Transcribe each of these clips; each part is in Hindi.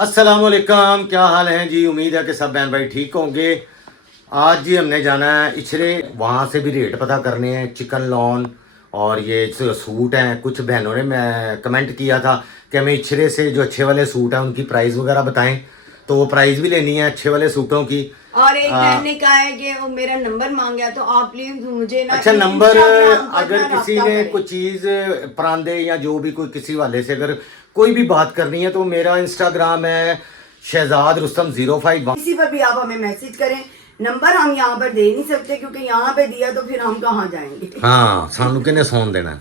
अस्सलाम वालेकुम, क्या हाल है जी। उम्मीद है कि सब बहन भाई ठीक होंगे। आज जी हमने जाना है इचरे, वहाँ से भी रेट पता करने हैं चिकन लॉन और ये सूट हैं। कुछ बहनों ने मैं कमेंट किया था कि हमें इचरे से जो अच्छे वाले सूट हैं उनकी प्राइस वगैरह बताएं, तो वो प्राइस भी लेनी है अच्छे वाले सूटों की। और एक बहन ने कहा है कि वो मेरा नंबर मांगा, तो आप प्लीज मुझे ना अच्छा नंबर, Instagram पर अगर ना किसी राब्ता ने करें। कुछ चीज़ परांदे या जो भी कोई किसी वाले से अगर कोई भी बात करनी है तो मेरा इंस्टाग्राम है शहजाद रुस्तम 051। किसी पर भी आप हमें मैसेज करें। नंबर हम यहाँ पर दे नहीं सकते क्योंकि यहाँ पे दिया तो फिर हम कहाँ जाएंगे। हाँ सानू किने सोन देना।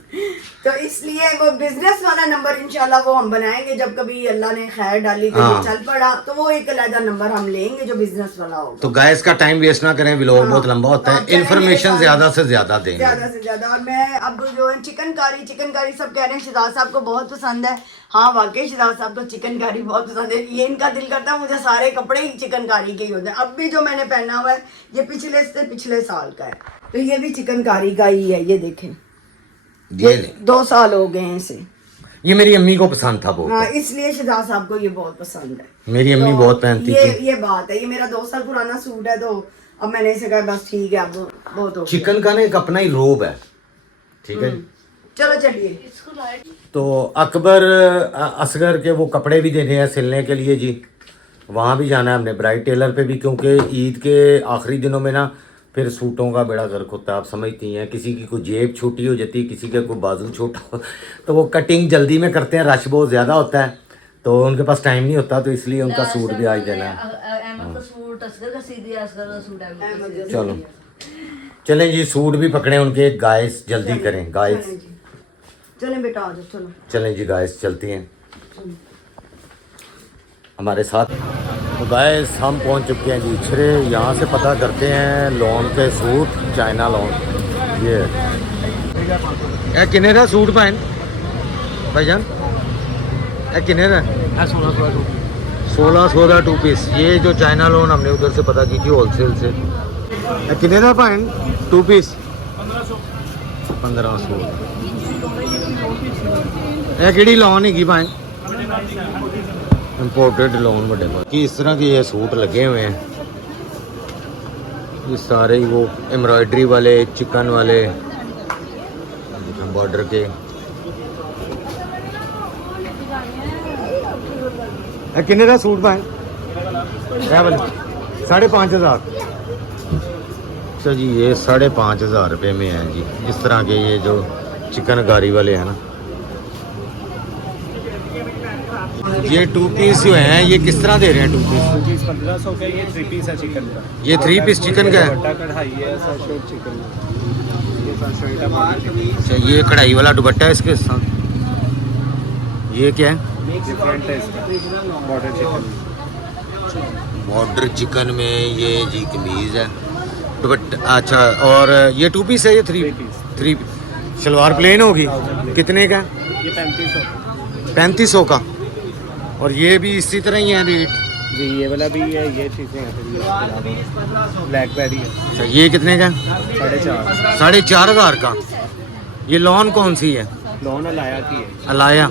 तो इसलिए वो बिजनेस वाला नंबर इंशाल्लाह वो हम बनाएंगे जब कभी अल्लाह ने खैर डाली तो हाँ। चल पड़ा तो वो एक अलग नंबर हम लेंगे जो बिजनेस वाला होगा। तो गाइस का टाइम वेस्ट ना करें, व्लॉग हाँ, बहुत लंबा होता तो है, आप चलें इन्फॉर्मेशन मेरे ज्यादा साथ। से ज्यादा देंगे। ज्यादा से ज्यादा। और मैं अब जो है चिकनकारी सब कह रहे हैं शहजाद साहब को बहुत पसंद है। हाँ वाकई शहजाद साहब को चिकनकारी बहुत पसंद है। ये इनका दिल करता है मुझे सारे कपड़े ही चिकनकारी के ही होते हैं। अब भी जो मैंने पहना हुआ है ये पिछले साल का है, तो ये भी चिकनकारी का ही है। ये देखें, ये 2 साल हो गए हैं इसे। ये मेरी अम्मी को पसंद था बहुत। हाँ इसलिए शहजाद साहब को ये बहुत पसंद है। मेरी अम्मी तो बहुत पहनती थी। ये बात है। ये मेरा 2 साल पुराना सूट है, तो अब मैंने इसे कहा बस ठीक है, अब बहुत हो गया। चिकन का ना एक अपना ही रोब है, ठीक है। चलो चलिए। तो अकबर असगर के वो कपड़े भी देने हैं सिलने के लिए जी। वहाँ भी जाना है हमने ब्राइट टेलर पे भी, क्योंकि ईद के आखिरी दिनों में ना फिर सूटों का बड़ा गर्क होता है, आप समझती हैं। किसी की कोई जेब छोटी हो जाती है, किसी का कोई बाजू छोटा हो, तो वो कटिंग जल्दी में करते हैं, रश बहुत ज़्यादा होता है तो उनके पास टाइम नहीं होता, तो इसलिए उनका सूट भी आज देना है। चलो चलें जी, सूट भी पकड़े उनके। गाइस जल्दी करें गाइस। चलें बेटा आ जाओ, चलो चलें जी गाइस, चलती हैं हमारे साथ। तो गाइस हम पहुंच चुके हैं जी इचरे। यहाँ से पता करते हैं लोन के सूट, चाइना लोन। ये किन्ने का सूट पाइन भाईजान, ये किन्ने का? 1600 का 2 पीस। ये जो चाइना लोन हमने उधर से पता की थी होलसेल से। ये किन्ने का पाइन 2 पीस? 1500। ये केड़ी लोन हैगी पाइन? इम्पोर्टेड लोन बड़े कि इस तरह के ये सूट लगे हुए हैं। ये सारे ही वो एम्ब्रॉयडरी वाले, चिकन वाले, बॉर्डर के। किन्ने का सूट पाए? 5,500। अच्छा जी, ये 5,500 रुपये में है जी। इस तरह के ये जो चिकनकारी वाले हैं ना, ये 2 पीस जो हैं ये किस तरह दे रहे हैं? 2 पीस 1500 का। ये 3 पीस है चिकन का। ये 3 पीस चिकन का है। दुपट्टा कढ़ाई है, शर्ट चिकन ये शर्ट है। अच्छा, ये कढ़ाई वाला दुपट्टा है इसके साथ। ये क्या है? डिफरेंट है इसका, बॉर्डर चिकन। बॉर्डर चिकन में ये जी कमीज है, दुपट्टा। अच्छा, और ये 2 पीस है, ये 3 शलवार प्लेन होगी। कितने का? ये 3500। 3500 का। और ये भी इसी तरह ही है रेट जी, ये वाला भी है। ये चीज़ें हैं, ब्लैक बेरी है। अच्छा, ये कितने का? 4.5। 4,500 का। ये लॉन कौन सी है? लोन अलाया की है। अलाया।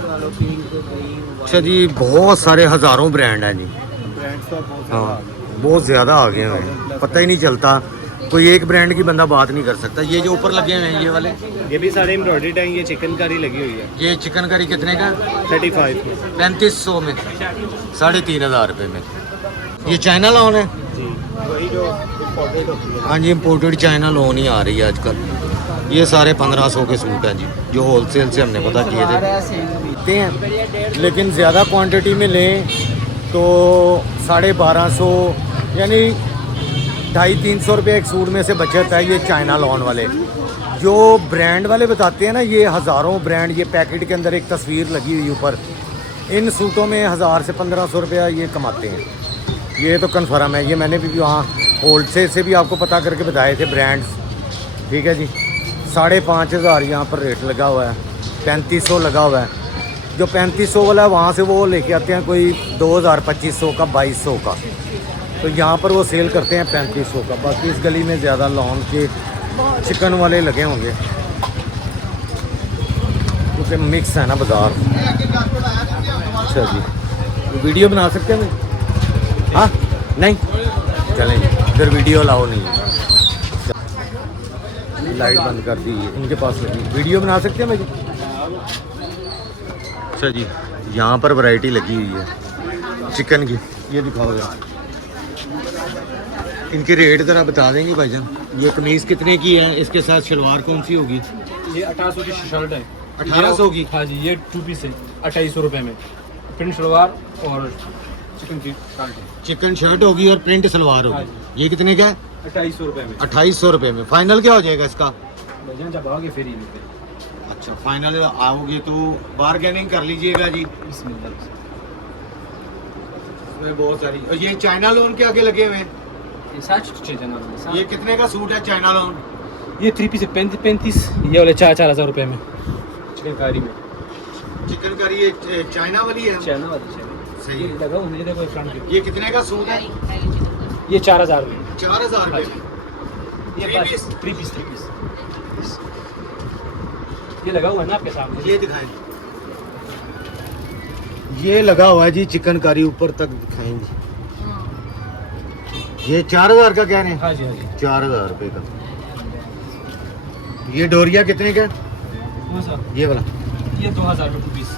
अच्छा जी, बहुत सारे हज़ारों ब्रांड हैं जी। ब्रांड्स तो बहुत हाँ ज़्यादा बहुत ज़्यादा आ गए हैं, पता ही नहीं चलता। कोई एक ब्रांड की बंदा बात नहीं कर सकता। ये जो ऊपर लगे हुए हैं ये वाले, ये भी सारे एम्ब्रॉयडर्ड हैं। ये चिकनकारी लगी हुई है। ये चिकन करी कितने का? 35 3500 में, 3,500 रुपये में। ये चाइना लोन है जी, वही जो इम्पोर्टेड होती है। हाँ जी, इम्पोर्टेड चाइना लोन ही आ रही है आजकल। ये सारे 1500 के सूट हैं जी, जो होलसेल से हमने पता किए थे हैं। लेकिन ज़्यादा क्वांटिटी में लें तो 1250, यानी 250-300 रुपये एक सूट में से बचत है। ये चाइना लोन वाले जो ब्रांड वाले बताते हैं ना, ये हज़ारों ब्रांड, ये पैकेट के अंदर एक तस्वीर लगी हुई ऊपर। इन सूटों में 1000 से 1500 रुपया ये कमाते हैं, ये तो कन्फर्म है। ये मैंने भी वहाँ होलसेल से भी आपको पता करके बताए थे ब्रांड्स, ठीक है जी। 5,500 यहाँ पर रेट लगा हुआ है, 3500 लगा हुआ है। जो 3500 वाला है वहाँ से वो लेके आते हैं कोई 2000, 2500 का, 2200 का। तो यहाँ पर वो सेल करते हैं 3500 का। बाकी इस गली में ज़्यादा लॉन के चिकन वाले लगे होंगे, क्योंकि मिक्स है ना बाज़ार। अच्छा जी, वीडियो बना सकते हैं मैं? हाँ नहीं चलें जी, इधर वीडियो अलाउ नहीं है। लाइट बंद कर दी है इनके पास लगी, वीडियो बना सकते हैं मुझे? अच्छा जी, यहाँ पर वैरायटी लगी हुई है चिकन की, ये दिखाओ जरा। इनके रेट ज़रा बता देंगे भाईजान? ये कमीज़ कितने की है, इसके साथ शलवार कौन सी होगी? ये 1800 की शर्ट है। 1800 की? हाँ जी, ये 2 पीस है 2800 रुपये में। प्रिंट सलवार और चिकन की शर्ट है। चिकन शर्ट होगी और प्रिंट सलवार हाँ होगी। ये कितने का है? 2800 रुपये में। 2800 रुपये में। फाइनल क्या हो जाएगा इसका? भैया जब आओगे फिर ही मिलते हैं। अच्छा, फाइनल आओगे तो बारगेनिंग कर लीजिएगा जी। बिस्मिल्लाह। इसमें बहुत सारी, और ये चाइना लोन के आगे लगे हुए हैं। ये 60 जना। ये कितने का सूट है चाइना लोन? ये 3 पीस है 35। ये वाले 4,000 रुपये में चिकन कारी में। चिकन करी ये चाइना वाली है? चाइना वाली चाइना सही ये है। लगा हुआ है, देखो फ्रंट पे। ये कितने का सूट है? ये 4000 में। 4000 रुपये में। ये Three piece? 3 पीस। ये लगा हुआ है ना आपके सामने। ये दिखाएं। ये लगा हुआ है जी चिकन करी, ऊपर तक दिखाएंगे। ये 4000 का कह रहे हैं? हाँ जी हाँ जी। 4000 रुपये का। ये डोरिया कितने का? कौन सा? ये वाला ये 2000 में 2 पीस।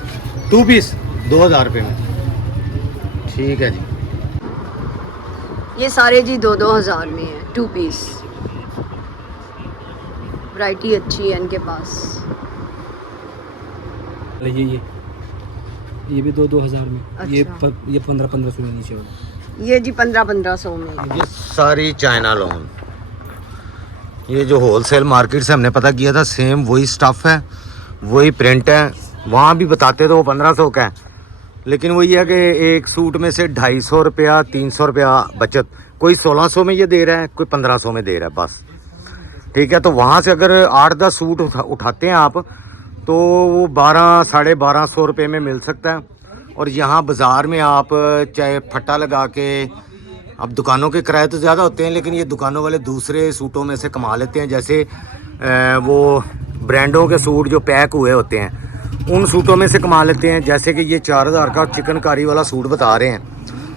2 पीस 2000 रुपये में। ठीक है जी। ये सारे जी 2-2 हज़ार में है 2 पीस। वैरायटी अच्छी है इनके पास। ये भी 2-2 हज़ार में। ये अच्छा। ये 1500 में नीचे वाला। ये जी 1500 में। ये सारी चाइना लोन, ये जो होलसेल मार्केट से हमने पता किया था, सेम वही स्टफ़ है, वही प्रिंट है। वहाँ भी बताते तो वो 1500 का है, लेकिन वही है कि एक सूट में से 250 रुपया 300 रुपया बचत। कोई 1600 में ये दे रहा है, कोई 1500 में दे रहा है बस। ठीक है, तो वहाँ से अगर 8-10 सूट उठाते हैं आप तो वो 1200-1250 रुपये में मिल सकता है। और यहाँ बाज़ार में आप चाहे फट्टा लगा के, अब दुकानों के किराए तो ज़्यादा होते हैं, लेकिन ये दुकानों वाले दूसरे सूटों में से कमा लेते हैं। जैसे वो ब्रांडों के सूट जो पैक हुए होते हैं, उन सूटों में से कमा लेते हैं। जैसे कि ये 4000 का चिकनकारी वाला सूट बता रहे हैं,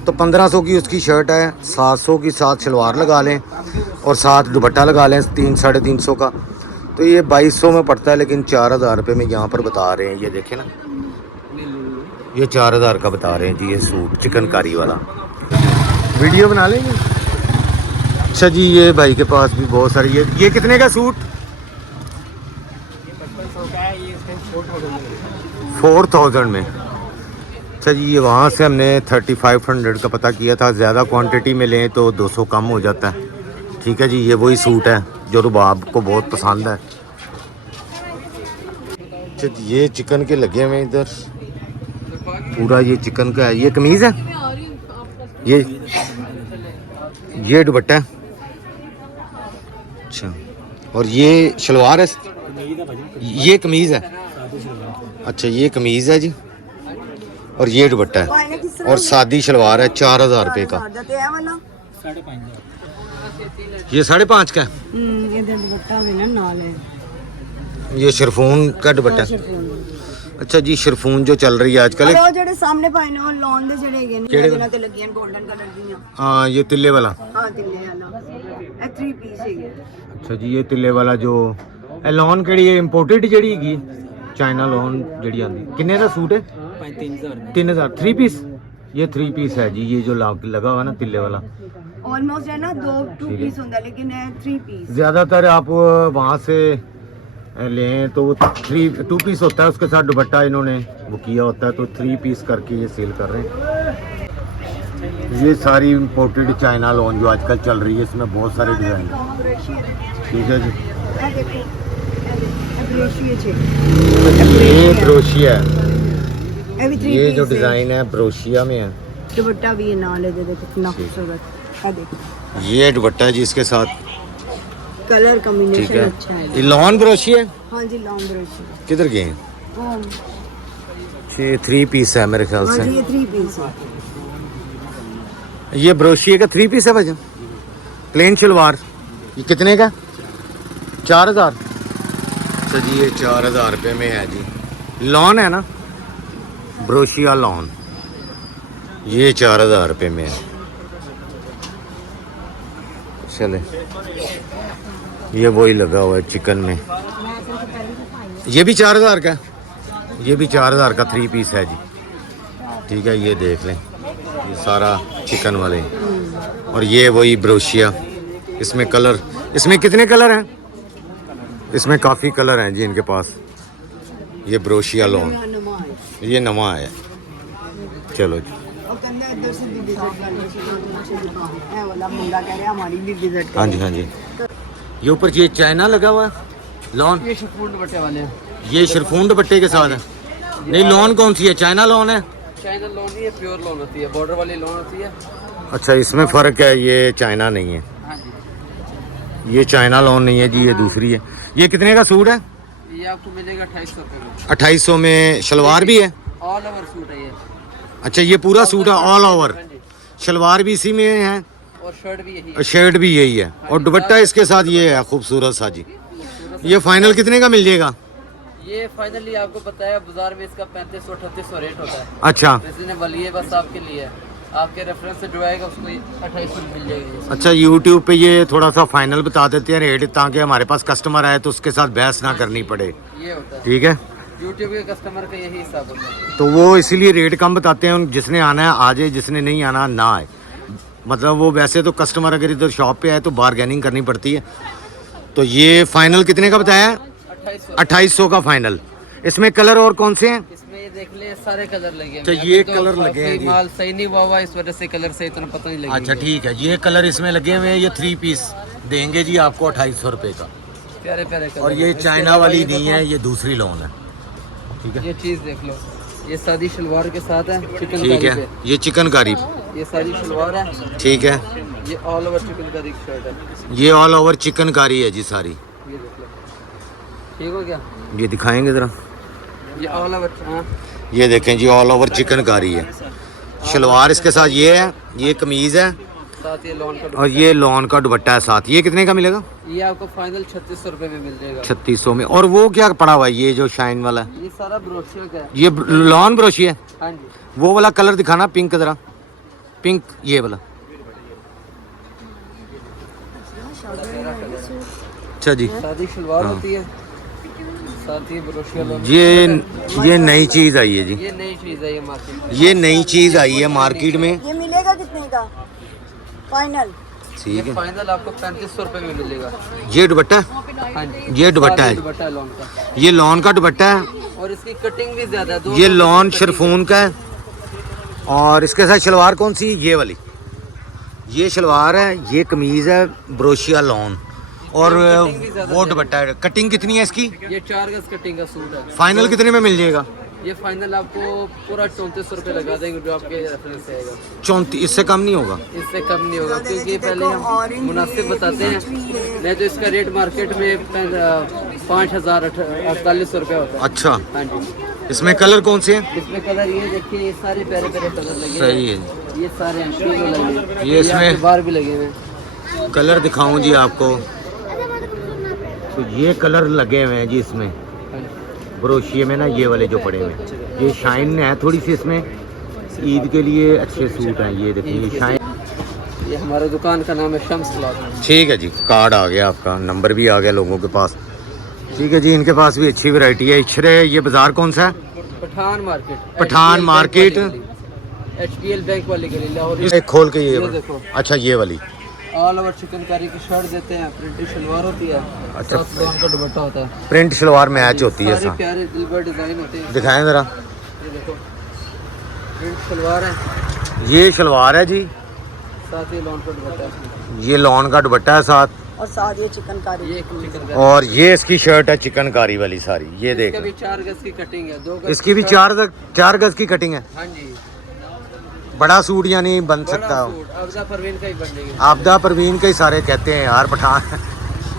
तो 1500 की उसकी शर्ट है, 700 की साथ शलवार लगा लें और साथ दुपट्टा लगा लें 300-350 का, तो ये 2200 में पड़ता है। लेकिन 4000 रुपये में यहाँ पर बता रहे हैं, ये देखें ना, ये 4000 का बता रहे हैं जी ये सूट चिकनकारी वाला। वीडियो बना लेंगे? अच्छा जी, ये भाई के पास भी बहुत सारी, ये कितने का सूट? 4000 में। अच्छा जी, ये वहाँ से हमने 3500 का पता किया था। ज़्यादा क्वांटिटी में लें तो 200 कम हो जाता है। ठीक है जी, ये वही सूट है जो रुबाब को बहुत पसंद है। अच्छा जी, ये चिकन के लगे हुए इधर पूरा, ये चिकन का है। ये कमीज़ है, ये दुपट्टा है। अच्छा, और ये शलवार है, ये कमीज़ है। अच्छा, ये कमीज़ है जी, और ये दुपट्टा है, और सादी शलवार है 4000 रुपये का। ये 5.5 का है। ये दुपट्टा भी ना नाल है। ये शिरफून का दुपट्टा। अच्छा जी, शिरफून जो चल रही है आजकल। ਉਹ ਜਿਹੜੇ ਸਾਹਮਣੇ ਪਾਏ ਨੇ ਉਹ ਲੌਨ ਦੇ ਜਿਹੜੇ ਹੈਗੇ ਨੇ ਇਹਨਾਂ ਤੇ ਲੱਗੀਆਂ 골ਡਨ ਕਲਰ ਦੀਆਂ। हाँ, ये तिल्ले वाला। ਹਾਂ ਤਿੰਨੇ ਵਾਲਾ ਇਹ 3 ਪੀਸ ਹੈਗੇ। अच्छा जी, ये तिल्ले वाला जो लॉन केड़ी है, इंपोर्टेड जेड़ी हैगी चाइना लॉन जेड़ी आंदी। किन्ने का सूट है? 3000। 3 पीस। ये 3 पीस है जी, ये जो लगा हुआ ना तिल्ले वाला। ऑलमोस्ट है ना 2 पीस होता है, लेकिन है 3 पीस। ज़्यादातर आप वहाँ से लें तो 2 पीस होता है, उसके साथ दुपट्टा इन्होंने वो किया होता है, तो 3 पीस करके ये सेल कर रहे हैं। ये सारी इंपोर्टेड चाइना लॉन जो आजकल चल रही है, इसमें बहुत सारे डिज़ाइन। ठीक है जी, ये ब्रोशिया है। ये जो डिज़ाइन है ब्रोशिया में है। दुपट्टा भी है नाल है, देखो कितना खूबसूरत है। देखो ये दुपट्टा है जी, इसके साथ। कलर ठीक कॉम्बिनेशन है, अच्छा है। ये लॉन ब्रोशिया है। हाँ जी, लॉन्ग ब्रोशी। किधर गए हैं? ये 3 पीस है मेरे ख्याल हाँ से। जी, ये 3 पीस है। ये ब्रोशिया का 3 पीस है भाई, प्लेन शलवार। ये कितने का? 4000। अच्छा जी, ये 4000 रुपये में है जी। लॉन है ना, ब्रोशिया लॉन। ये 4000 रुपये में है। चले, ये वही लगा हुआ है चिकन में, ये भी 4000 का, ये भी 4000 का 3 पीस है जी। ठीक है, ये देख लें, ये सारा चिकन वाले। और ये वही ब्रोशिया, इसमें कलर, इसमें कितने कलर हैं? इसमें काफ़ी कलर हैं जी इनके पास। ये ब्रोशिया लॉन, ये नवा है। चलो जी, हाँ जी हाँ जी। ये ऊपर ये चाइना लगा हुआ है लॉन, ये शिफॉन दुपट्टे वाले हैं। ये शिफॉन दुपट्टे के साथ है। नहीं, लॉन कौन सी है? चाइना लॉन है? चाइना लॉन नहीं है, प्योर लॉन होती है, बॉर्डर वाली लॉन होती है। अच्छा, इसमें फ़र्क है, ये चाइना नहीं है। हाँ जी, ये चाइना लॉन नहीं है जी, ये दूसरी है। ये कितने का सूट है? ये आपको मिलेगा 2800 रुपये में। 2800 में शलवार भी है? ऑल ओवर सूट है ये। अच्छा, ये पूरा सूट है ऑल ओवर, हाँ जी, शलवार भी इसी में है और शर्ट भी यही है। और शर्ट भी यही है और दुपट्टा इसके साथ ये है खूबसूरत सा जी। ये फाइनल कितने का मिल जाएगा? ये फाइनली आपको पता है बाजार में इसका 3500-3800 रेट होता है। अच्छा रीजनेबल, ये बस आपके लिए, आपके रेफरेंस से जो आएगा उसको 2800 मिल जाएगी। अच्छा, यूट्यूब पे ये थोड़ा सा फाइनल बता देते हैं रेट, ताकि हमारे पास कस्टमर आए तो उसके साथ बहस ना करनी पड़े। ये होता है ठीक है, यूट्यूब के कस्टमर का यही हिसाब होता है। तो वो इसीलिए रेट कम बताते हैं। जिसने आना है आ जाए, जिसने नहीं आना ना आए। मतलब वो वैसे तो कस्टमर अगर इधर शॉप पे आए तो बारगेनिंग करनी पड़ती है। तो ये फाइनल कितने का बताया? 2800 का फाइनल। इसमें कलर और कौन से हैं? इसमें ये देख ले, सारे कलर लगे हैं। अच्छा, अभी ये तो कलर लगे हैं काफी जी। माल सही नहीं हुआ इस वजह से कलर से इतना पता नहीं लगेगा। अच्छा ठीक है, ये कलर इसमें लगे हुए हैं। ये 3 पीस देंगे जी आपको 2800 रुपये का। प्यारे प्यारे कलर। और ये इसके चाइना अलावा वाली ये नहीं देखो, है, ये दूसरी लोन है। ठीक है, ये चीज देख लो, ये सादी शलवार के साथ है चिकन ठीक कारी है, ये चिकन कारी। पे। ये सादी शलवार है, ठीक है, ये ऑल ओवर चिकन कारी की शर्ट है। ये ऑल ओवर चिकन कारी है जी सारी। ये देख लो, ठीक हो गया। ये दिखाएंगे ज़रा, ये ऑल ओवर, हाँ ये देखें जी, ऑल ओवर चिकन कारी है। शलवार इसके साथ ये है, ये कमीज़ है साथ ये लॉन का और ये लॉन का दुपट्टा है साथ। ये कितने का मिलेगा? ये आपको फाइनल 3600 रुपये में मिल जाएगा। 3600 में। और वो क्या पड़ा हुआ है ये जो शाइन वाला है? ये सारा ब्रोशिया का है। ये लॉन ब्रोशी है। हाँ जी, वो वाला कलर दिखाना, पिंक ज़रा, पिंक ये वाला। अच्छा जी, सादी शलवार होती है, साथ ही ब्रोशिया लॉन। ये नई चीज़ आई है जी, ये नई चीज़ है, ये मार्केट में। ये नई चीज़ आई है मार्केट में। ये मिलेगा कितने का फाइनल? ठीक है, फाइनल आपको 3500 रुपये में मिलेगा। ये दुपट्टा, हाँ जी, ये दुपट्टा है, दुपट्टा है लॉन का, ये लॉन का दुपट्टा है। और इसकी कटिंग भी ज्यादा है। ये लॉन शिफॉन का है। और इसके साथ शलवार कौन सी? ये वाली, ये शलवार है, ये कमीज़ है ब्रोशिया लॉन और वो दुपट्टा है। कटिंग कितनी है इसकी? ये 4 गज कटिंग का सूट है। फाइनल कितने में मिल जाएगा? ये फाइनल आपको पूरा 3400 रुपये लगा देंगे, जो आपके रेफरेंस से आएगा। 34, इससे कम नहीं होगा? इससे कम नहीं होगा, क्योंकि पहले हम मुनासिब बताते हैं, नहीं तो इसका रेट मार्केट में 5048 रुपये होता है। अच्छा, हाँ जी, इसमें कलर कौन से हैं? इसमें कलर ये देखिए, ये सारे प्यारे प्यारे कलर लगे हैं। सही है, ये सारे हैं, तीनों लगे हैं। ये इसमें- आपके बाहर भी लगे हुए हैं। कलर दिखाऊं जी आपको, तो ये कलर लगे हुए हैं जी इसमें हाँ जी। ब्रोशिये में ना, ये वाले जो पड़े हुए हैं। ये शाइन है थोड़ी सी इसमें, ईद के लिए अच्छे सूट हैं। ये देखिए, ये शाइन। ये हमारा दुकान का नाम है शम्स क्लॉथ। ठीक है जी, कार्ड आ गया आपका, नंबर भी आ गया लोगों के पास। ठीक है जी, इनके पास भी अच्छी वैरायटी है। इछरे, ये बाजार कौन सा है? Pathan market. Pathan market, HBL bank वाली गली लाहौर। इसे खोल के ये ये देखो, अच्छा, ये वाली। ऑल ओवर चिकन कारी की शर्ट देते हैं, प्रिंटेड शलवार होती है, अच्छा। साथ लॉन का दुपट्टा होता है। प्रिंट शलवार मैच होती है सारे साथ। प्यारे दिलबर डिजाइन होते हैं। दिखाएं ज़रा, ये देखो, प्रिंट शलवार है, ये शलवार है जी, साथ ही लॉन का दुपट्टा है। ये लॉन का दुपट्टा है साथ, और साथ ये चिकन कारी। ये चिकन कारी, और ये इसकी शर्ट है चिकन कारी वाली सारी। ये देख, इसका भी 4 गज की कटिंग है, 2 गज इसकी भी की 4 गज की कटिंग है। हाँ जी, बड़ा सूट यानी बन बड़ा सकता हो। सूट अफजा परवीन का ही बन जाएगा। आपदा परवीन के ही सारे कहते हैं यार पठान।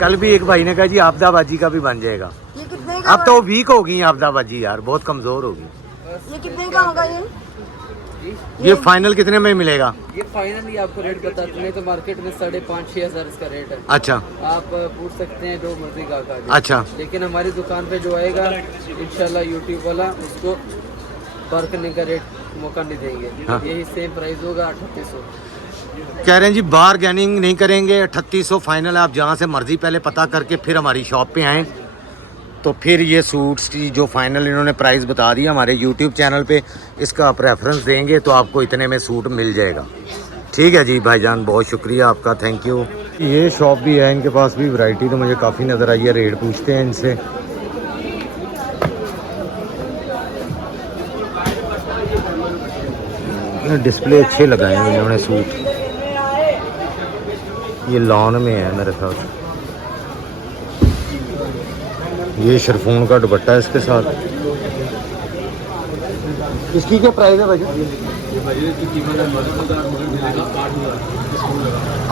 कल भी एक भाई ने कहा जी आपदाबाजी का भी बन जाएगा। ये कितने का? अब तो वीक हो गई आपदाबाजी यार, बहुत कमजोर होगी। ये कितने का होगा ये? ये फाइनल कितने में मिलेगा? ये फाइनली आपको रेट बताते हैं, तो मार्केट में 5,500-6 हज़ार इसका रेट है। अच्छा आप पूछ सकते हैं जो मर्जी का आकर। अच्छा, लेकिन हमारी दुकान पे जो आएगा इंशाल्लाह यूट्यूब वाला उसको बारकनी का रेट मौका नहीं देंगे। हाँ। यही सेम प्राइस होगा 3800। कह रहे हैं जी बारगेनिंग नहीं करेंगे, 3800 फाइनल है। आप जहाँ से मर्ज़ी पहले पता करके फिर हमारी शॉप पे आएँ, तो फिर ये सूट्स की जो फाइनल इन्होंने प्राइस बता दिया हमारे यूट्यूब चैनल पे, इसका आप रेफरेंस देंगे तो आपको इतने में सूट मिल जाएगा। ठीक है जी भाईजान, बहुत शुक्रिया आपका, थैंक यू। ये शॉप भी है, इनके पास भी वैरायटी तो मुझे काफ़ी नज़र आई है। रेट पूछते हैं इनसे। डिस्प्ले अच्छे लगाए हैं इन्होंने सूट। ये लॉन में है मेरे ख्याल से। ये शिफॉन का दुपट्टा है इसके साथ। इसकी क्या प्राइस है भाई?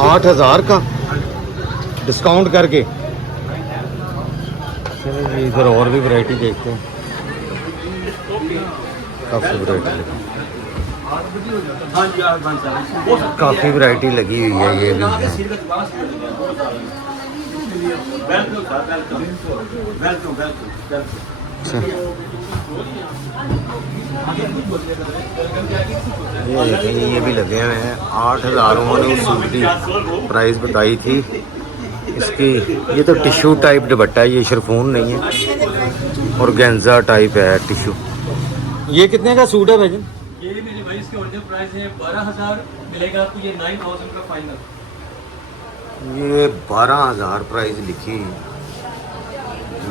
8,000 का डिस्काउंट करके। चलो जी इधर और भी वैरायटी देखते हैं, काफ़ी वैरायटी काफ़ी वैरायटी लगी हुई है। ये भी है। अच्छा। ये देखें, ये भी लगे हुए हैं। 8,000 उन्होंने उस सूट की प्राइस बताई थी इसकी। ये तो टिश्यू टाइप दुपट्टा है, ये शिफॉन नहीं है, और गेंजा टाइप है टिश्यू। ये कितने का सूट है भाई? ये मेरे भाई इसके ओरिजिनल प्राइस है 12,000 मिलेगा आपको, ये 9,000 का फाइनल। ये 12,000 प्राइस लिखी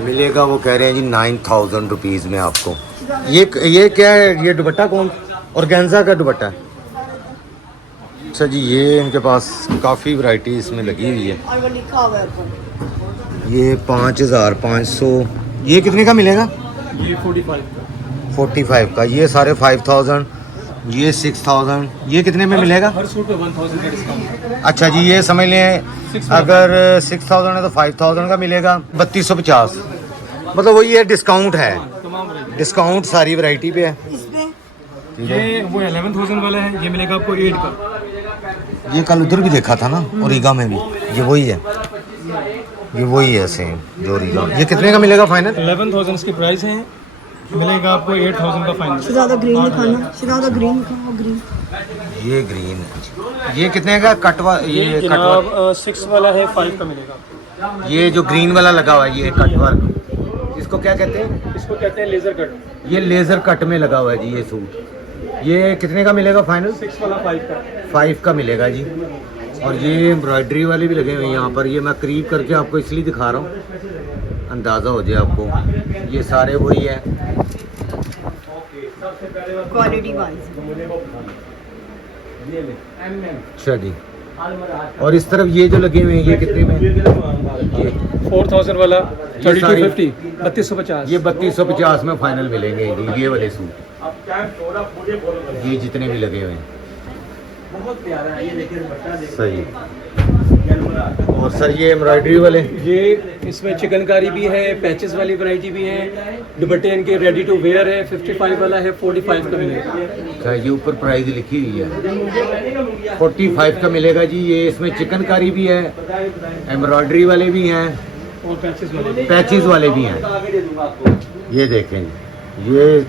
मिलेगा, वो कह रहे हैं जी 9,000 रुपीज़ में आपको। ये क्या है? ये दुपट्टा कौन? और गेंजा का दुपट्टा है। अच्छा जी, ये इनके पास काफ़ी वैरायटी इसमें लगी हुई है। और वो लिखा हुआ है ऊपर। ये 5,500। ये कितने का मिलेगा? ये 45 का। 45 का। ये सारे 5,000। ये 6,000। ये कितने में मिलेगा? हर सूट पे 1,000 का डिस्काउंट। अच्छा जी, ये समझ लें अगर 6,000 है तो 5,000 का मिलेगा 3250। मतलब वही है, डिस्काउंट है, तमाम वैरायटी। डिस्काउंट सारी वैरायटी पे है। इसमें ये वो 11,000 वाला है, ये मिलेगा आपको 8 का। ये कल उधर भी देखा था ना, ओरिगा में भी। ये वही है, ये वही है सेम जो ओरिगा। ये कितने का मिलेगा फाइनल? 11,000 इसकी प्राइस है, मिलेगा आपको 8,000 का फाइनल। ज़्यादा ग्रीन दिखाना, ज़्यादा ग्रीन दिखाओ, ग्रीन। ये ग्रीन है। ये कितने का कटवा? ये कटवा 6 वाला है 5 का मिलेगा। ये जो ग्रीन वाला लगा हुआ है ये कटवर्क, इसको क्या कहते हैं? इसको कहते हैं लेजर कट। ये लेज़र कट में लगा हुआ है जी ये सूट। ये कितने का मिलेगा फाइनल? 6 वाला 5 का। 5 का मिलेगा जी। और ये एम्ब्रॉयडरी वाले भी लगे हुए हैं यहाँ पर। ये मैं करीब करके आपको इसलिए दिखा रहा हूँ, अंदाज़ा हो जाए आपको। ये सारे वही है, क्वालिटी वाइज। अच्छा जी। और इस तरफ ये जो लगे हुए हैं ये कितने में? ये 4,000 वाला ये 3250, 3250। ये 3250 में फाइनल मिलेंगे जी ये वाले सूट, ये जितने भी लगे हुए हैं। सही। और सर ये एम्ब्रॉयडरी वाले? ये इसमें चिकनकारी भी है, पैचेस वाली वैरायटी भी है, दुपट्टे इनके रेडी टू वेयर है। 55 वाला है, 45 का मिलेगा। अच्छा, ये ऊपर प्राइस लिखी हुई है, 45 का मिलेगा जी। ये इसमें चिकनकारी भी है, एम्ब्रॉयडरी वाले भी हैं, और पैचेस वाले भी हैं। ये देखें, ये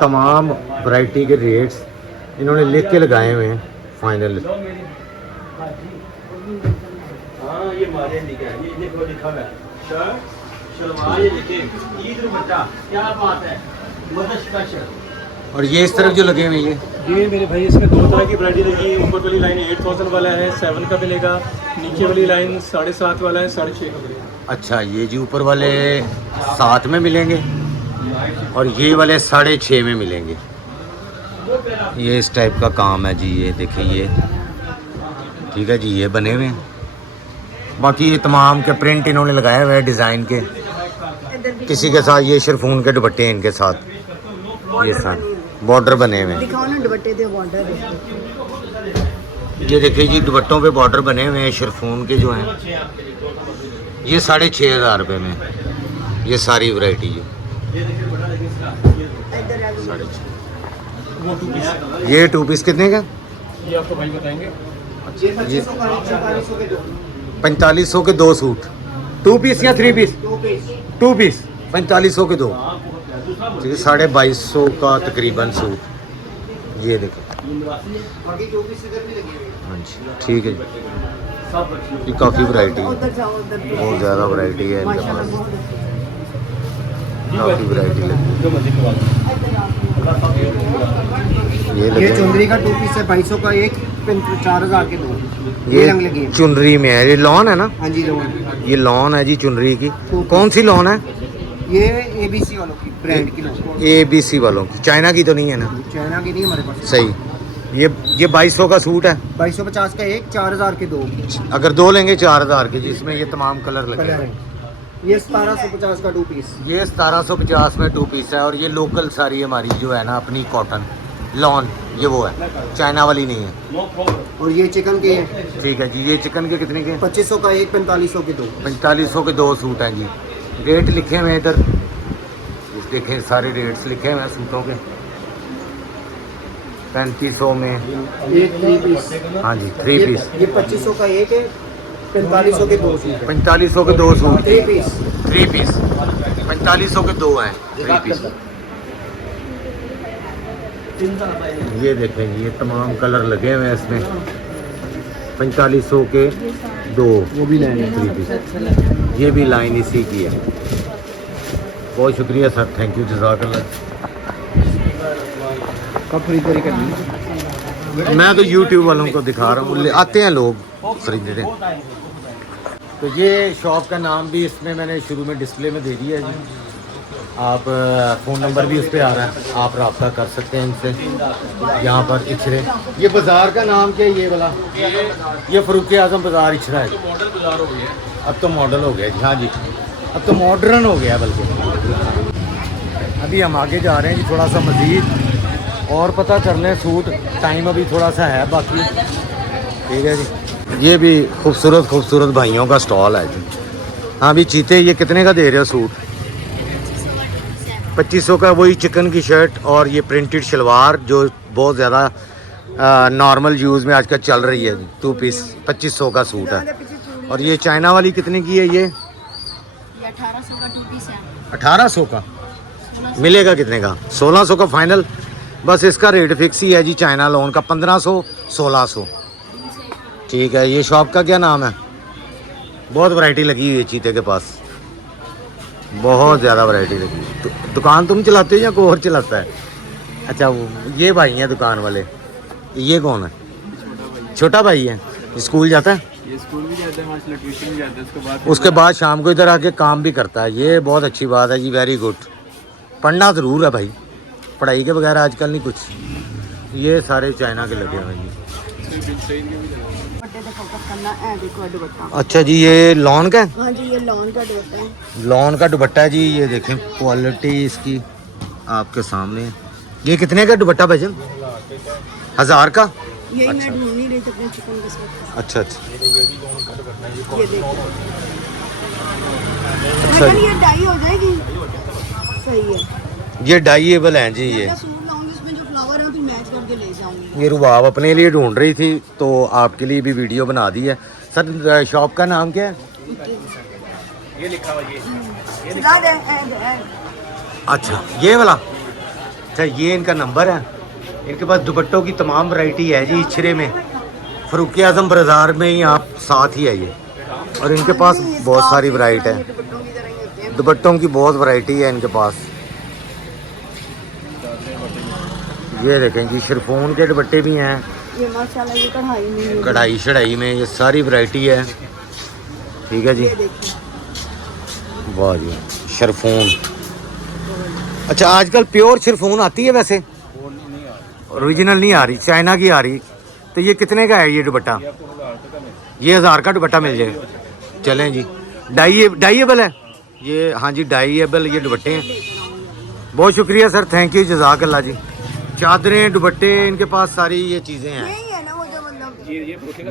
तमाम वैरायटी के रेट्स इन्होंने लिख के लगाए हुए हैं फाइनल। और ये इस तरफ जो लगे हुए हैं ये मेरे भाई इसमें 2 तरह की वैरायटी लगी है। ऊपर वाली लाइन 8,000 वाला है, 7 का मिलेगा। नीचे वाली लाइन 7.5 वाला है, 6.5 का मिलेगा। अच्छा, ये जी ऊपर वाले 7 में मिलेंगे और ये वाले 6.5 में मिलेंगे। ये इस टाइप का काम है जी। ये देखिए, ये ठीक है जी, ये बने हुए हैं। बाकी ये तमाम के प्रिंट इन्होंने लगाए हुए हैं डिज़ाइन के। किसी के साथ ये शिफॉन के दुपट्टे हैं इनके साथ, ये साथ बॉर्डर बने हुए हैं। दिखाओ ना दुपट्टे दे बॉर्डर। ये देखिए जी, दुपट्टों पे बॉर्डर बने हुए हैं शिफॉन के जो हैं। ये 6,500 रुपये में ये सारी वैरायटी जो 6,500। ये 2 पीस कितने का? ये आपको भाई बताएंगे। ये 4500 के 2 सूट। 2 पीस या 3 पीस? 2 पीस 4500 के 2। ठीक है, 2250 का तकरीबन सूट ये देखो हाँ जी ठीक है जी। ये काफ़ी वैरायटी है, उधर जाओ उधर भी। बहुत ज़्यादा वैरायटी है इनके माशाल्लाह पास, बहुत काफ़ी वैरायटी लगी ये ये लगे चुंदरी का 2 पीस है 2200 का एक, 4000 के 2। ये रंग लगे ये चुनरी में है, ये लॉन है ना, हाँ जी रोहन। ये लॉन है जी चुनरी की। कौन सी लॉन है? ये ABC वालों की ब्रांड की लोग, ABC वालों की, चाइना की तो नहीं है ना? चाइना की नहीं हमारे पास। सही। ये 2200 का सूट है, 2250 का एक, 4000 के 2 अगर 2 लेंगे 4000 के, जिसमें ये तमाम कलर लगे कलर हैं। है। ये 1750 का 2 पीस। ये 1750 में 2 पीस है, और ये लोकल सारी हमारी जो है ना अपनी कॉटन लॉन, ये वो है, चाइना वाली नहीं है। और ये चिकन के हैं ठीक है जी। ये चिकन के कितने के? 2500 का एक, 4500 के 2। 4500 के 2 सूट हैं जी। रेट लिखे हुए हैं इधर, देखें सारे रेट्स लिखे हुए हैं सूटों के। 3500 में, एक 3 पीस। हाँ जी 3 पीस। ये 2500 का एक है, 4500 के 2 सूट। 4500 के 2 सूट, 3 पीस। 3 पीस 4500 के 2 हैं 3 पीस। ये देखें ये तमाम कलर लगे हुए हैं इसमें, 4500 के 2 वो भी लेने 3 पीस। ये भी लाइन इसी की है। बहुत शुक्रिया सर, थैंक यू, जज़ाकल्लाह। कब खरीदारी करनी? मैं तो YouTube वालों को दिखा रहा हूँ, आते हैं लोग खरीदते हैं। तो ये शॉप का नाम भी इसमें मैंने शुरू में डिस्प्ले में दे दिया है जी। आप फ़ोन नंबर भी उस पर आ रहा है, आप रब्ता कर सकते हैं इनसे। यहाँ पर इछरे, ये बाज़ार का नाम क्या है? ये वाला ये फ़रूख़ आज़म बाज़ार इछरा है। मॉडल बाजार हो गया है। अब तो मॉडल हो गया जी, हाँ जी अब तो मॉडर्न हो गया। बल्कि अभी हम आगे जा रहे हैं जी, थोड़ा सा मज़ीद और पता कर लें सूट, टाइम अभी थोड़ा सा है बाकी। ठीक है जी। ये भी खूबसूरत खूबसूरत भाइयों का स्टॉल है जी। हाँ भी चीते, ये कितने का दे रहे हो सूट? 2500 का। वही चिकन की शर्ट और ये प्रिंटेड शलवार जो बहुत ज़्यादा नॉर्मल यूज़ में आजकल चल रही है, 2 पीस 2500 का सूट है। और ये चाइना वाली कितने की है? ये 1800 का 2 पीस है। 1800 का मिलेगा कितने का? 1600 का फाइनल। बस इसका रेट फिक्स ही है जी, चाइना लोन का 1500 1600। ठीक है। ये शॉप का क्या नाम है? बहुत वैरायटी लगी हुई है चीते के पास, बहुत ज़्यादा वैरायटी लगी है। दुकान तुम चलाते हो या कोई और चलाता है? अच्छा वो ये भाई हैं दुकान वाले। ये कौन है? छोटा भाई है, स्कूल जाता है? ये स्कूल भी जाता है, माशाल्लाह ट्यूशन भी जाता है, उसके बाद शाम को इधर आके काम भी करता है। ये बहुत अच्छी बात है जी, वेरी गुड। पढ़ना ज़रूर है भाई, पढ़ाई के बगैर आजकल नहीं कुछ। ये सारे चाइना के लगे हुए हैं जी। दुपट्टे पे फोकस करना है, देखो दुपट्टा। अच्छा जी, ये लॉन का है? हाँ जी, ये लॉन का दुपट्टा है। लॉन का दुपट्टा है जी। ये देखें क्वालिटी इसकी आपके सामने है। ये कितने का दुपट्टा भाईजान? 1000 का? यही मैं ढूंढ नहीं रही थी अपने चिकन बिस्कुट। अच्छा अच्छा। ये देखो, अच्छा लेकिन जी। ये डाई हो जाएगी। सही है। ये डाइएबल हैं जी। ये मैं सूट लाऊंगी, इसमें जो फ्लावर है फिर मैच करके ले जाऊंगी। ये रुबाब अपने लिए ढूंढ रही थी तो आपके लिए भी वीडियो बना दी है। सर शॉप का नाम क्या है? ये लिखा हुआ अच्छा ये वाला। अच्छा ये इनका नंबर है। इनके पास दुपट्टों की तमाम वैरायटी है जी। इछरे में फ़रूख़ आज़म बाज़ार में ही आप साथ ही है ये, और इनके पास बहुत सारी वैरायटी है। दुपट्टों की बहुत वैरायटी है इनके पास। ये देखें जी, शिरफोन के दुपट्टे भी हैं, ये माशाल्लाह ये कढ़ाई में है। कढ़ाई शढ़ाई में, ये सारी वैरायटी है। ठीक है जी। ये देखिए, वाह जी, शिरफोन। अच्छा आजकल प्योर शिरफोन आती है वैसे? ओरिजिनल नहीं आ रही, चाइना की आ रही। तो ये कितने का है ये दुपट्टा? ये 1000 का दुपट्टा मिल जाएगा। चलें जी। डाइएबल है ये? हाँ जी डाइएबल ये दुपट्टे हैं। बहुत शुक्रिया सर, थैंक यू, जज़ाकल्लाह जी। चादरें दुपट्टे इनके पास सारी ये चीज़ें हैं। यही है ना वो जो मतलब।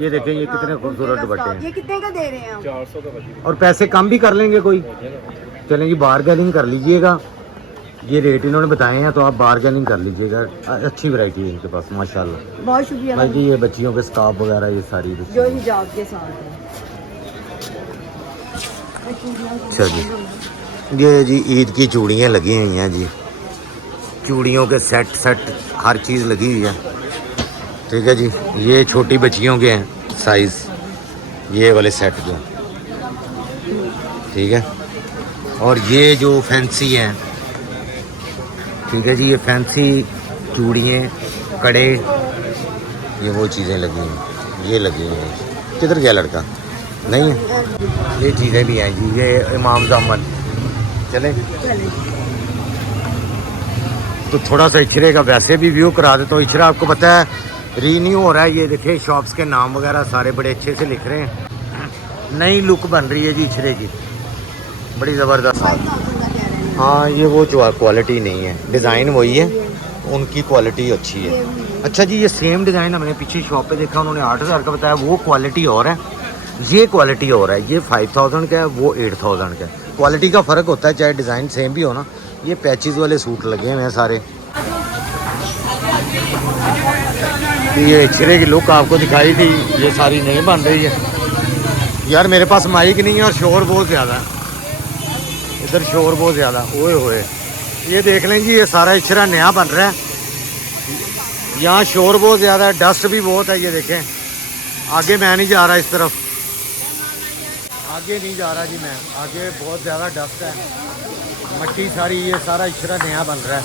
ये देखें ये कितने खूबसूरत दुपट्टे हैं। ये कितने का दे रहे हैं आप? 400 का बची। और पैसे कम भी कर लेंगे कोई? चलें जी, बारगेनिंग कर लीजिएगा। ये रेट इन्होंने बताए हैं तो आप बारगेनिंग कर लीजिएगा। अच्छी वैरायटी है इनके पास माशाल्लाह। बहुत शुक्रिया भाई जी ये बच्चियों के स्कार्फ वगैरह ये सारी जो हिजाब के साथ है। अच्छा जी, ये जी ईद की चूड़ियाँ लगी हुई हैं जी। चूड़ियों के सेट हर चीज़ लगी हुई है। ठीक है जी, ये छोटी बच्चियों के हैं साइज़, ये वाले सेट जो, ठीक है। और ये जो फैंसी हैं, ठीक है जी, ये फैंसी चूड़ियाँ, कड़े, ये वो चीज़ें लगी हैं, ये लगी हुई हैं। किधर गया लड़का? नहीं है। ये चीज़ें भी हैं जी, ये इमाम जामन। चले तो थोड़ा सा इचरे का वैसे भी व्यू करा दे। तो इचरा आपको पता है रीन्यू हो रहा है। ये देखिए शॉप्स के नाम वगैरह सारे बड़े अच्छे से लिख रहे हैं। नई लुक बन रही है जी इचरे की, बड़ी ज़बरदस्त। हाँ, ये वो जो क्वालिटी नहीं है, डिज़ाइन वही है, उनकी क्वालिटी अच्छी है। अच्छा जी, ये सेम डिज़ाइन हमने पीछे शॉप पे देखा, उन्होंने 8,000 का बताया, वो क्वालिटी और है, ये क्वालिटी और है। ये 5,000 का है, वो 8,000 का है। क्वालिटी का फ़र्क होता है, चाहे डिज़ाइन सेम भी हो ना। ये पैचेस वाले सूट लगे हुए हैं सारे। ये इचरे की लुक आपको दिखाई थी, ये सारी नहीं बन रही है। यार मेरे पास माइक नहीं है और शोर बहुत ज़्यादा है, इधर शोर बहुत ज़्यादा। ओए होए, ये देख लें जी, ये सारा इचरा नया बन रहा है। यहाँ शोर बहुत ज़्यादा है, डस्ट भी बहुत है। ये देखें, आगे मैं नहीं जा रहा इस तरफ, आगे नहीं जा रहा जी मैं, आगे बहुत ज़्यादा डस्ट है, मट्टी सारी। ये सारा इचरा नया बन रहा है,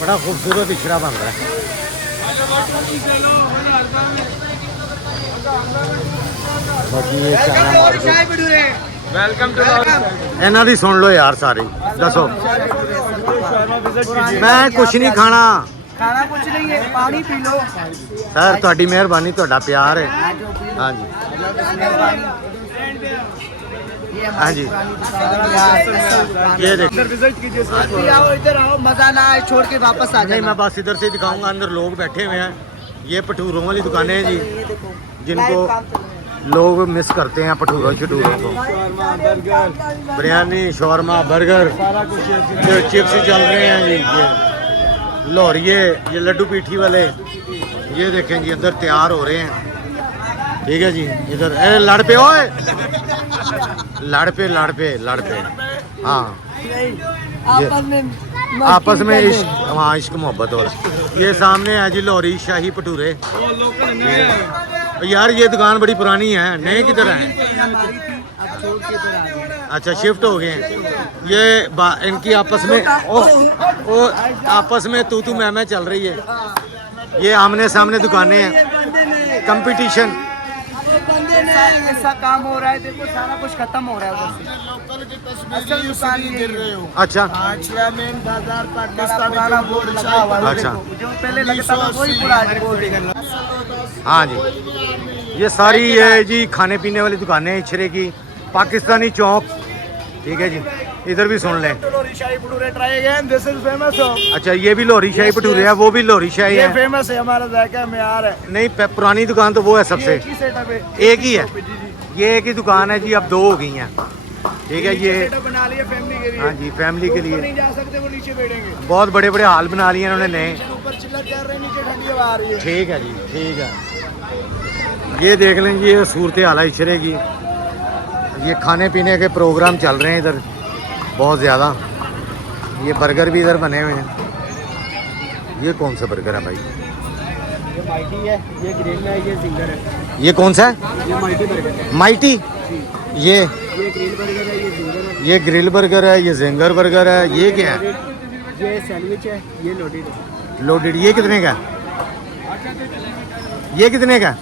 बड़ा खूबसूरत इचरा बन रहा है। बाकी ये वेलकम टू इन्हों की सुन लो यार सारी, दसो। मैं कुछ नहीं खाना, खाना कुछ नहीं है, पानी पी लो सर, थोड़ी मेहरबानी, थोड़ा प्यार है। हाँ जी, हाँ जी, ये देखो, इधर आओ, मजा ना आए छोड़ के वापस आ नहीं, मैं बस इधर से दिखाऊंगा। अंदर लोग बैठे हुए हैं, ये भटूरों वाली दुकानें हैं जी, जिनको लोग मिस करते हैं, भटूरों शटूरों को। बिरयानी, शौरमा, बर्गर, जो चिप्स चल रहे हैं जी, ये लोहरिए, ये लड्डू पीठी वाले, ये देखें जी अंदर तैयार हो रहे हैं। ठीक है जी, इधर लड़ पे, ओए लड़ पे, हाँ, आपस में इश्क, हाँ इश्क मोहब्बत हो रहा है। ये सामने है जी लोहरी शाही भटूरे। यार ये दुकान बड़ी पुरानी है, नए किधर हैं? अच्छा, शिफ्ट हो गए हैं। ये इनकी आपस में ओ आपस में तू मैं चल रही है। ये आमने सामने दुकानें हैं, कंपटीशन। ऐसा काम हो रहा है, देखो सारा कुछ खत्म हो रहा है उधर से। असल दुकान ये है। अच्छा, मेन बाजार पाकिस्तान बोर्ड लगा हुआ है। अच्छा, जो पहले लगता था वही पुराना बोर्ड। हाँ जी, ये सारी है जी खाने पीने वाली दुकानें हैं इचरे की, पाकिस्तानी चौक। ठीक है जी, इधर भी सुन लें। लोहरी शाही bhature try again, this is famous. अच्छा, ये भी लोहरी शाही भटूरे है, वो भी लोहरी शाही ये है। फेमस है, हमारा जायका मेयार है। नहीं, पुरानी दुकान तो वो है सबसे, एक ही सेटअप है, एक ही है। ये एक ही दुकान है जी, अब दो हो गई हैं। ठीक है, ये सेटअप बना लिया फैमिली के लिए। हाँ जी, फैमिली के लिए नहीं जा सकते, वो नीचे बैठेंगे। बहुत बड़े बड़े हाल बना लिए इन्होंने नए। ऊपर चिल्लर कर रहे हैं, नीचे ठंडी हवा आ रही है। ठीक है जी, ठीक है। ये देख लें जी, ये सूरत हाल है इचरे की। ये खाने पीने के प्रोग्राम चल रहे हैं इधर बहुत ज़्यादा। ये बर्गर भी इधर बने हुए हैं। ये कौन सा बर्गर है भाई? ये माइटी है, ये ग्रिल है, ये जिंगर है। ये कौन सा है? ये माइटी बर्गर है। माइटी, ये ग्रिल बर्गर है, ये जिंगर है। ये ग्रिल बर्गर है, ये जिंगर बर्गर है। ये क्या है? ये सैंडविच है, ये लोडेड है। लोडेड। ये कितने का? ये कितने का?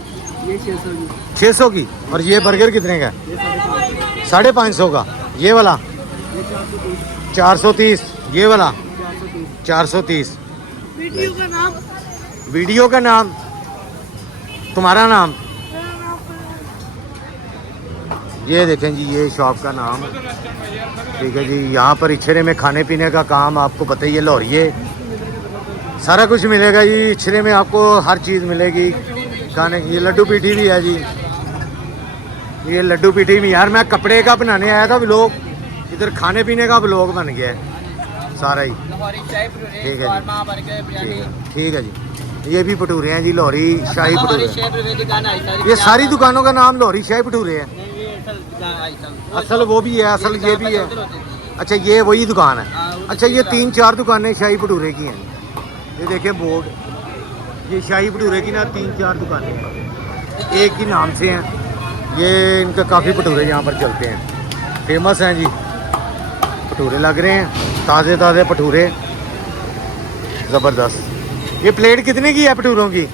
ये 600 की। 600 की। और ये बर्गर कितने का? ये 550। 550 का। ये वाला 430। ये वाला 430। वीडियो का नाम, वीडियो का नाम, तुम्हारा नाम? ये देखें जी, ये शॉप का नाम। ठीक है जी, यहाँ पर इचरे में खाने पीने का काम आपको पता ही है, लोहरिए सारा कुछ मिलेगा जी। इचरे में आपको हर चीज़ मिलेगी खाने की। ये लड्डू पीठी भी है जी, ये लड्डू पीठी भी। यार मैं कपड़े का बनाने आया था व्लॉग, इधर खाने पीने का व्लॉग बन गया है सारा ही। ठीक है जी, ठीक है जी। ये भी भटूरे हैं जी, लोहरी शाही भटूरे। ये सारी दुकानों का नाम लोहरी शाही भटूरे है। असल वो भी है, असल ये भी है। अच्छा, ये वही दुकान है। अच्छा ये 3-4 दुकानें शाही भटूरे की हैं। ये देखिए बोर्ड, ये शाही भटूरे की ना 3-4 दुकानें हैं, एक ही नाम से हैं। ये इनका काफ़ी भटूरे यहाँ पर चलते हैं, फेमस हैं जी। भटूरे लग रहे हैं, ताज़े ताज़े भटूरे, ज़बरदस्त। ये प्लेट कितने की है भटूरों की?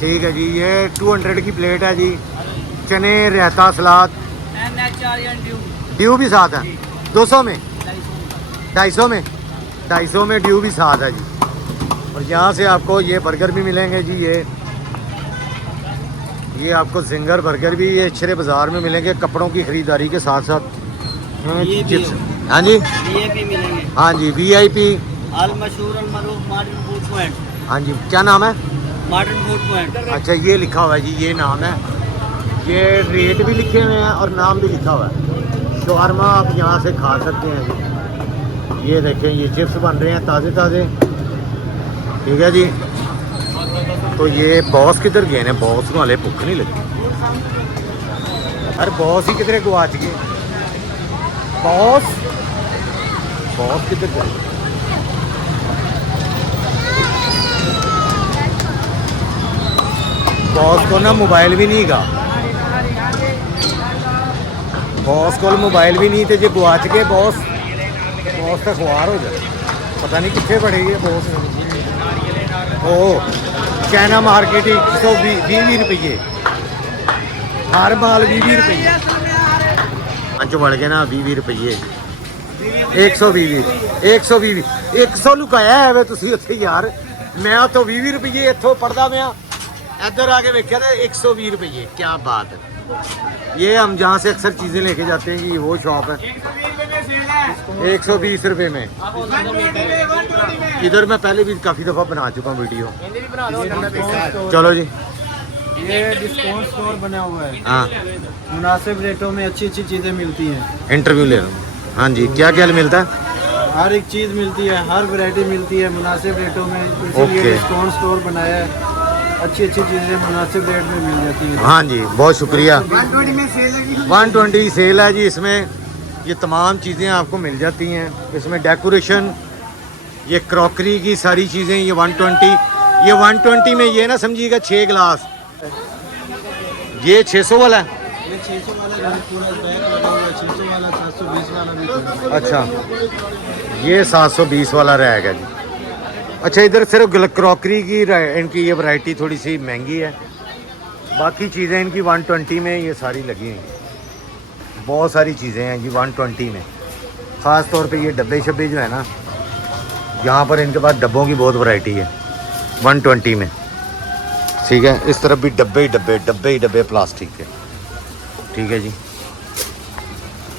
ठीक है जी, ये 200 की प्लेट है जी। चने, रायता, सलाद, ड्यू भी साथ है। 200 में, 250 में, 250 में ड्यू भी साथ है जी। और यहाँ से आपको ये बर्गर भी मिलेंगे जी। ये आपको जिंगर बर्गर भी ये अच्छे बाज़ार में मिलेंगे, कपड़ों की ख़रीदारी के साथ साथ। चिप्स, हाँ जी, VIP मिलेंगे। हाँ जी, VIP, अल मशहूर अल मरूफ मॉडर्न फूड पॉइंट। हाँ जी, क्या नाम है? Modern food point. अच्छा ये लिखा हुआ है जी, ये नाम है। ये रेट भी लिखे हुए हैं और नाम भी लिखा हुआ है। शवारमा आप यहाँ से खा सकते हैं जी। ये देखें, ये चिप्स बन रहे हैं ताज़े ताज़े, ठीक है जी। तो ये बॉस किधर गए हैं? बॉस वाले भुख नहीं लगी। अरे बॉस ही किधरे गुआच गए? बॉस किधर गए? बॉस को ना मोबाइल भी नहीं गा, बॉस को मोबाइल भी नहीं थे जो गुआच के। बॉस तो खुआर हो जाए, पता नहीं कितने पड़ेगी बॉस। ओ चाइना मार्केट 120 रुपये, हर माल 20 रुपये। अंच बढ़ गए ना 20 रुपये, 120 100 लुकाया है वे तुसी उत्थे यार। मैं तो 20 रुपये इत्थों पढ़दा मैं, इधर आके वेख्या ना 120 रुपये। क्या बात है। ये हम जहाँ से अक्सर चीज़ें लेके जाते हैं कि वो शॉप है। 120 रुपये में। इधर मैं पहले भी काफ़ी दफ़ा बना चुका हूँ वीडियो। चलो जी, ये डिस्काउंट स्टोर बना हुआ है। हाँ, मुनासिब रेटों में अच्छी अच्छी चीज़ें मिलती हैं। इंटरव्यू ले लो। हाँ जी, क्या क्या मिलता है? हर एक चीज़ मिलती है, हर वैरायटी मिलती है मुनासिब रेटों में। इसीलिए ओके। डिस्काउंट स्टोर बनाया है। अच्छी अच्छी चीज़ें मुनासिब रेट में मिल जाती हैं। हाँ जी, बहुत शुक्रिया। 120 में सेल है। 120 सेल है जी। इसमें ये तमाम चीज़ें आपको मिल जाती हैं। इसमें डेकोरेशन, ये क्रॉकरी की सारी चीज़ें, ये 120 में ये ना समझिएगा 6 गिलास। ये 600 वाला है। ये 600 वाला पूरा बैग लगा हुआ है। 600 वाला, 720 वाला भी है। अच्छा, ये 720 वाला रहेगा जी। अच्छा, इधर सिर्फ क्रॉकरी की इनकी ये वैरायटी थोड़ी सी महंगी है, बाकी चीज़ें इनकी 120 में ये सारी लगी हैं। बहुत सारी चीज़ें हैं जी 120 में। ख़ास तौर पे ये डब्बे शब्बे जो है ना, यहाँ पर इनके पास डब्बों की बहुत वैरायटी है 120 में। ठीक है, इस तरफ भी डब्बे ही डब्बे प्लास्टिक के। ठीक है जी,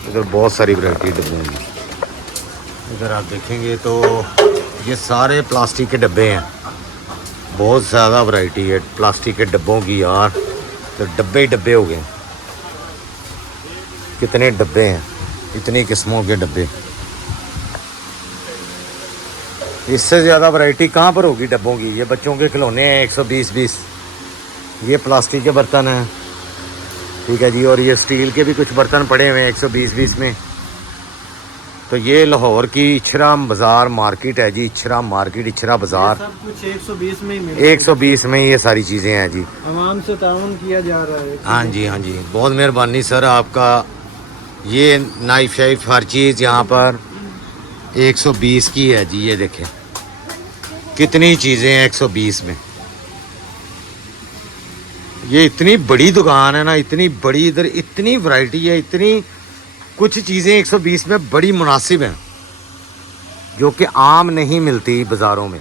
इधर बहुत सारी वैरायटी डब्बे हैं। इधर आप देखेंगे तो ये सारे प्लास्टिक के डब्बे हैं। बहुत ज़्यादा वैरायटी है प्लास्टिक के डब्बों की यार। तो डब्बे ही डब्बे हो गए, कितने डब्बे हैं, इतनी किस्मों के डब्बे। इससे ज़्यादा वैरायटी कहाँ पर होगी डब्बों की। ये बच्चों के खिलौने हैं 120। ये प्लास्टिक के बर्तन हैं, ठीक है जी। और ये स्टील के भी कुछ बर्तन पड़े हुए हैं 120 में। तो ये लाहौर की इछरा बाज़ार मार्केट है जी। इछरा मार्केट, इछरा बाज़ार, सब कुछ 120 में ही मिलता है। 120 में ये सारी चीज़ें हैं जी। आवाम से ताउन किया जा रहा है। हाँ जी, हाँ जी, बहुत मेहरबानी सर आपका। ये नाइफ शाइफ हर चीज़ यहाँ पर 120 की है जी। ये देखें कितनी चीज़ें हैं 120 में। ये इतनी बड़ी दुकान है ना, इतनी बड़ी, इधर इतनी वैरायटी है, इतनी कुछ चीज़ें 120 में बड़ी मुनासिब हैं जो कि आम नहीं मिलती बाज़ारों में,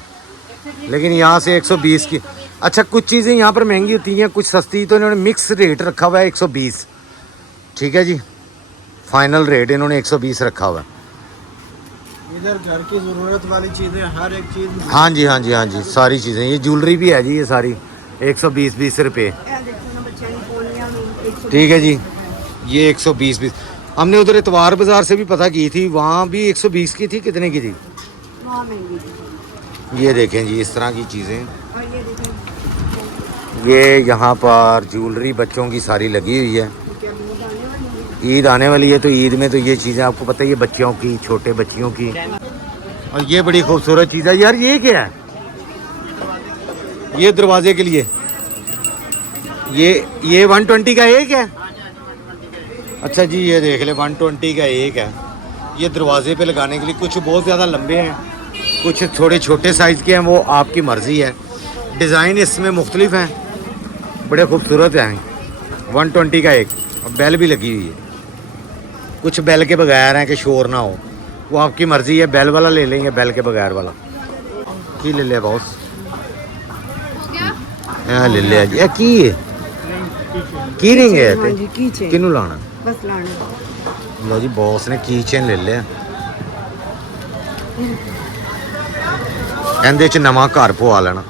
लेकिन यहाँ से 120 की। अच्छा, कुछ चीज़ें यहाँ पर महंगी होती हैं, कुछ सस्ती, तो इन्होंने मिक्स रेट रखा हुआ है 120। ठीक है जी, फाइनल रेट इन्होंने 120 रखा हुआ है। इधर घर की ज़रूरत वाली चीज़ें, हर एक चीज़। हाँ जी, हाँ जी, हाँ जी, सारी चीज़ें। ये ज्वेलरी भी है जी, ये सारी 120 रुपये। ठीक है जी, ये 120। हमने उधर इतवार बाज़ार से भी पता की थी, वहाँ भी 120 की थी। कितने की थी? ये देखें जी, इस तरह की चीज़ें। ये यहाँ पर ज्वेलरी बच्चों की सारी लगी हुई है। ईद आने वाली है तो ईद में तो ये चीज़ें आपको पता है, ये बच्चियों की, छोटे बच्चियों की। और ये बड़ी खूबसूरत चीज़ है यार। ये क्या है? ये दरवाजे के लिए ये 120 का एक है। अच्छा जी, ये देख ले 120 का एक है। ये दरवाजे पे लगाने के लिए। कुछ बहुत ज़्यादा लंबे हैं, कुछ थोड़े छोटे साइज़ के हैं, वो आपकी मर्ज़ी है। डिज़ाइन इसमें मुख्तलिफ हैं, बड़े खूबसूरत हैं। 120 का एक। और बेल भी लगी हुई है। कुछ बेल के बगैर हैं कि शोर ना हो, वो आपकी मर्ज़ी है। बेल वाला ले लेंगे, बेल के बगैर वाला की ले ले बॉस। हाँ ले लिया जी। की रिंग है ते किनू लाना? बस लाने। लो जी, बॉस ने की चेन ले लिया। ਇਹਦੇ ਚ ਨਵਾਂ ਘਰ ਪਵਾ ਲੈਣਾ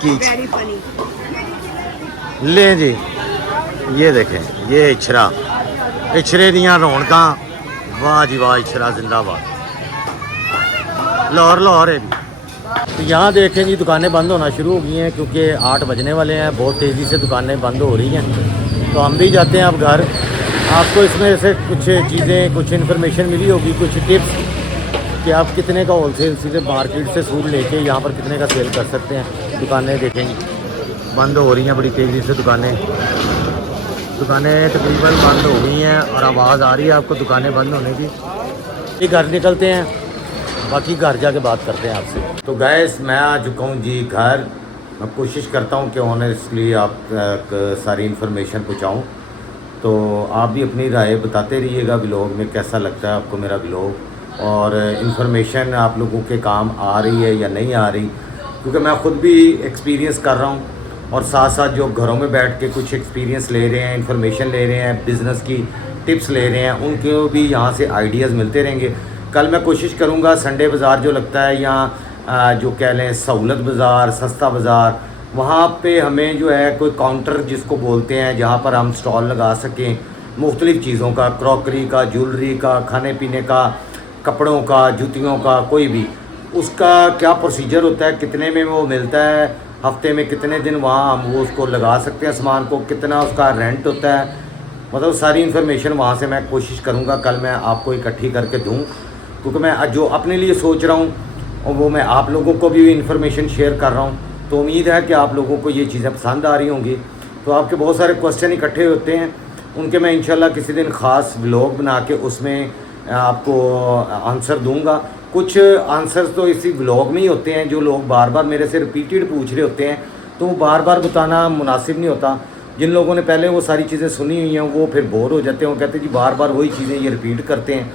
की वेरी फनी। ले जी। ये देखें, ये इछरा, इछरे दियां रौनकां। वाह जी वाह, इछरा जिंदाबाद। लाहौर लाहौर है भी। तो यहाँ देखें जी, दुकानें बंद होना शुरू हो गई हैं क्योंकि 8 बजने वाले हैं। बहुत तेज़ी से दुकानें बंद हो रही हैं। तो हम भी जाते हैं अब घर। आपको इसमें से कुछ चीज़ें, कुछ इन्फॉर्मेशन मिली होगी, कुछ टिप्स कि आप कितने का होलसेल सीधे मार्केट से सूट लेके यहाँ पर कितने का सेल कर सकते हैं। दुकानें देखेंगे बंद हो रही हैं बड़ी तेज़ी से। दुकानें तकरीबन बंद हो गई हैं और आवाज़ आ रही है आपको दुकानें बंद होने की। ये घर निकलते हैं, बाकी घर जाके बात करते हैं आपसे। तो गैस, मैं आ चुका हूँ जी घर। मैं कोशिश करता हूँ कि ऑनेस्टली आप तक सारी इन्फॉर्मेशन पहुँचाऊँ। तो आप भी अपनी राय बताते रहिएगा व्लॉग में, कैसा लगता है आपको मेरा व्लॉग, और इन्फॉर्मेशन आप लोगों के काम आ रही है या नहीं आ रही। क्योंकि मैं ख़ुद भी एक्सपीरियंस कर रहा हूँ और साथ साथ जो घरों में बैठ के कुछ एक्सपीरियंस ले रहे हैं, इन्फॉर्मेशन ले रहे हैं, बिज़नेस की टिप्स ले रहे हैं, उनको भी यहाँ से आइडियाज़ मिलते रहेंगे। कल मैं कोशिश करूँगा संडे बाज़ार जो लगता है, या जो कह लें सहूलत बाज़ार, सस्ता बाज़ार, वहाँ पे हमें जो है कोई काउंटर जिसको बोलते हैं, जहाँ पर हम स्टॉल लगा सकें मुख्तलिफ़ चीज़ों का, क्रॉकरी का, ज्वेलरी का, खाने पीने का, कपड़ों का, जूतियों का, कोई भी। उसका क्या प्रोसीजर होता है, कितने में वो मिलता है, हफ्ते में कितने दिन वहाँ हम वो उसको लगा सकते हैं सामान को, कितना उसका रेंट होता है, मतलब सारी इन्फॉर्मेशन वहाँ से मैं कोशिश करूँगा कल मैं आपको इकट्ठी करके दूँ। क्योंकि मैं जो अपने लिए सोच रहा हूँ और वो मैं आप लोगों को भी इन्फॉर्मेशन शेयर कर रहा हूँ। तो उम्मीद है कि आप लोगों को ये चीज़ें पसंद आ रही होंगी। तो आपके बहुत सारे क्वेश्चन इकट्ठे होते हैं, उनके मैं इंशाल्लाह किसी दिन ख़ास व्लॉग बना के उसमें आपको आंसर दूंगा। कुछ आंसर्स तो इसी व्लॉग में ही होते हैं, जो लोग बार बार मेरे से रिपीटेड पूछ रहे होते हैं, तो वो बार बार बताना मुनासिब नहीं होता। जिन लोगों ने पहले वो सारी चीज़ें सुनी हुई हैं वो फिर बोर हो जाते हैं, वो कहते हैं जी बार बार वही चीज़ें ये रिपीट करते हैं।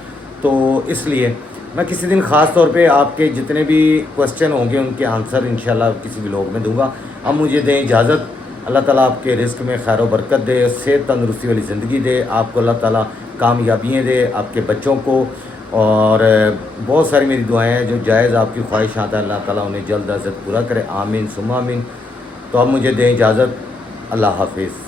तो इसलिए मैं किसी दिन ख़ास तौर पे आपके जितने भी क्वेश्चन होंगे उनके आंसर इंशाल्लाह किसी व्लॉग में दूंगा। अब मुझे दें इजाज़त। अल्लाह ताला आपके रिस्क में खैर बरकत दे, सेहत तंदुरुस्ती वाली ज़िंदगी दे, आपको अल्लाह ताला कामयाबियाँ दे, आपके बच्चों को। और बहुत सारी मेरी दुआएं हैं, जो जायज़ आपकी ख्वाहिशात हैं, अल्लाह ताला उन्हें जल्द अज जल्द पूरा करे। आमीन सुम्मा आमीन। तो अब मुझे दें इजाज़त। अल्लाह हाफिज़।